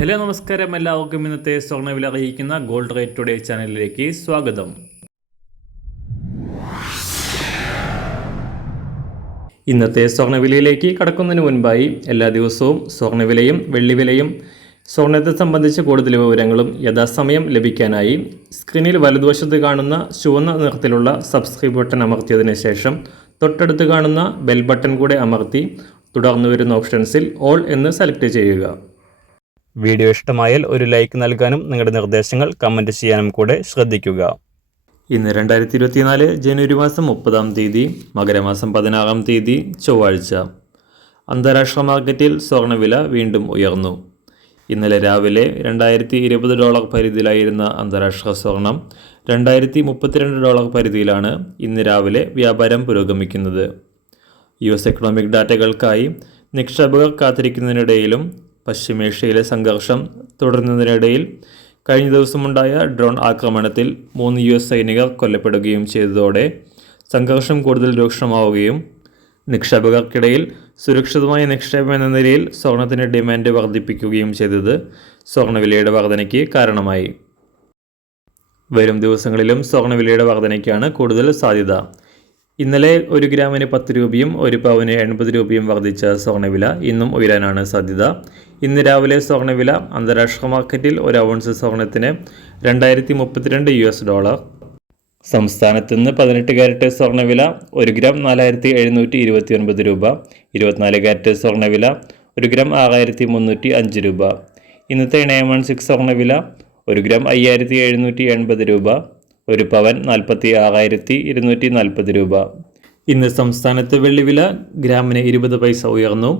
Hello നമസ്കാരം, എല്ലാവർക്കും ഇന്നത്തെ സ്വർണ്ണവില അറിയിക്കുന്ന ഗോൾഡ് റേറ്റ് ടുഡേ ചാനലിലേക്ക് സ്വാഗതം. ഇന്നത്തെ സ്വർണ്ണവിലയിലേക്ക് കടക്കുന്നതിന് മുൻപായി എല്ലാ ദിവസവും സ്വർണ്ണവിലയും വെള്ളിവിലയും സ്വർണ്ണത്തെ സംബന്ധിച്ച് കൂടുതൽ വിവരങ്ങളും യഥാസമയം ലഭിക്കാനായി സ്ക്രീനിൽ വലതുവശത്ത് കാണുന്ന ചുവന്ന നിറത്തിലുള്ള സബ്സ്ക്രൈബ് ബട്ടൺ അമർത്തിയതിനു ശേഷം തൊട്ടടുത്ത് കാണുന്ന ബെൽ ബട്ടൺ കൂടെ അമർത്തി തുടർന്ന് വരുന്ന ഓപ്ഷൻസിൽ ഓൾ എന്ന് സെലക്ട് ചെയ്യുക. വീഡിയോ ഇഷ്ടമായാൽ ഒരു ലൈക്ക് നൽകാനും നിങ്ങളുടെ നിർദ്ദേശങ്ങൾ കമൻറ്റ് ചെയ്യാനും കൂടെ ശ്രദ്ധിക്കുക. ഇന്ന് 2024 ജനുവരി മാസം 30 മകരമാസം 16 ചൊവ്വാഴ്ച. അന്താരാഷ്ട്ര മാർക്കറ്റിൽ സ്വർണ്ണവില വീണ്ടും ഉയർന്നു. ഇന്നലെ രാവിലെ $2020 പരിധിയിലായിരുന്ന അന്താരാഷ്ട്ര സ്വർണം $2032 പരിധിയിലാണ് ഇന്ന് രാവിലെ വ്യാപാരം പുരോഗമിക്കുന്നത്. US എക്കണോമിക് ഡാറ്റകൾക്കായി നിക്ഷേപകർ കാത്തിരിക്കുന്നതിനിടയിലും പശ്ചിമേഷ്യയിലെ സംഘർഷം തുടരുന്നതിനിടയിൽ കഴിഞ്ഞ ദിവസമുണ്ടായ ഡ്രോൺ ആക്രമണത്തിൽ 3 US സൈനികർ കൊല്ലപ്പെടുകയും ചെയ്തതോടെ സംഘർഷം കൂടുതൽ രൂക്ഷമാവുകയും നിക്ഷേപകർക്കിടയിൽ സുരക്ഷിതമായ നിക്ഷേപം എന്ന നിലയിൽ സ്വർണത്തിൻ്റെ ഡിമാൻഡ് വർദ്ധിപ്പിക്കുകയും ചെയ്തത് സ്വർണ്ണവിലയുടെ വർധനയ്ക്ക് കാരണമായി. വരും ദിവസങ്ങളിലും സ്വർണ്ണവിലയുടെ വർധനയ്ക്കാണ് കൂടുതൽ സാധ്യത. ഇന്നലെ 1 ഗ്രാമിന് 10 രൂപയും 1 പവന് 80 രൂപയും വർദ്ധിച്ച സ്വർണ്ണവില ഇന്നും ഉയരാനാണ് സാധ്യത. ഇന്ന് രാവിലെ സ്വർണ്ണവില അന്താരാഷ്ട്ര മാർക്കറ്റിൽ 1 ഔൺസ് സ്വർണത്തിന് $2032. സംസ്ഥാനത്ത് നിന്ന് 18 കാരറ്റ് സ്വർണ്ണവില 1 ഗ്രാം 4729 രൂപ, 24 കാരറ്റ് സ്വർണ്ണവില 1 ഗ്രാം 6305 രൂപ. ഇന്നത്തെ 916 സ്വർണ്ണവില 1 ഗ്രാം 5780 രൂപ, 1 പവൻ 46,240 രൂപ. ഇന്ന് സംസ്ഥാനത്ത് വെള്ളിവില ഗ്രാമിന് 20 പൈസ ഉയർന്നു.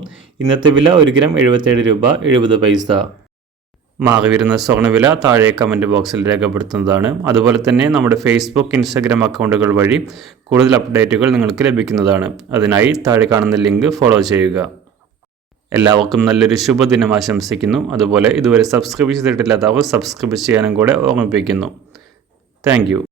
ഇന്നത്തെ വില 1 ഗ്രാം 77 രൂപ 70 പൈസ. മാറിവരുന്ന സ്വർണ്ണവില താഴെ കമൻറ്റ് ബോക്സിൽ രേഖപ്പെടുത്തുന്നതാണ്. അതുപോലെ തന്നെ നമ്മുടെ ഫേസ്ബുക്ക്, ഇൻസ്റ്റഗ്രാം അക്കൗണ്ടുകൾ വഴി കൂടുതൽ അപ്ഡേറ്റുകൾ നിങ്ങൾക്ക് ലഭിക്കുന്നതാണ്. അതിനായി താഴെ കാണുന്ന ലിങ്ക് ഫോളോ ചെയ്യുക. എല്ലാവർക്കും നല്ലൊരു ശുഭദിനം ആശംസിക്കുന്നു. അതുപോലെ ഇതുവരെ സബ്സ്ക്രൈബ് ചെയ്തിട്ടില്ലാത്തവർ സബ്സ്ക്രൈബ് ചെയ്യാനും കൂടെ ഓർമ്മിപ്പിക്കുന്നു. Thank you.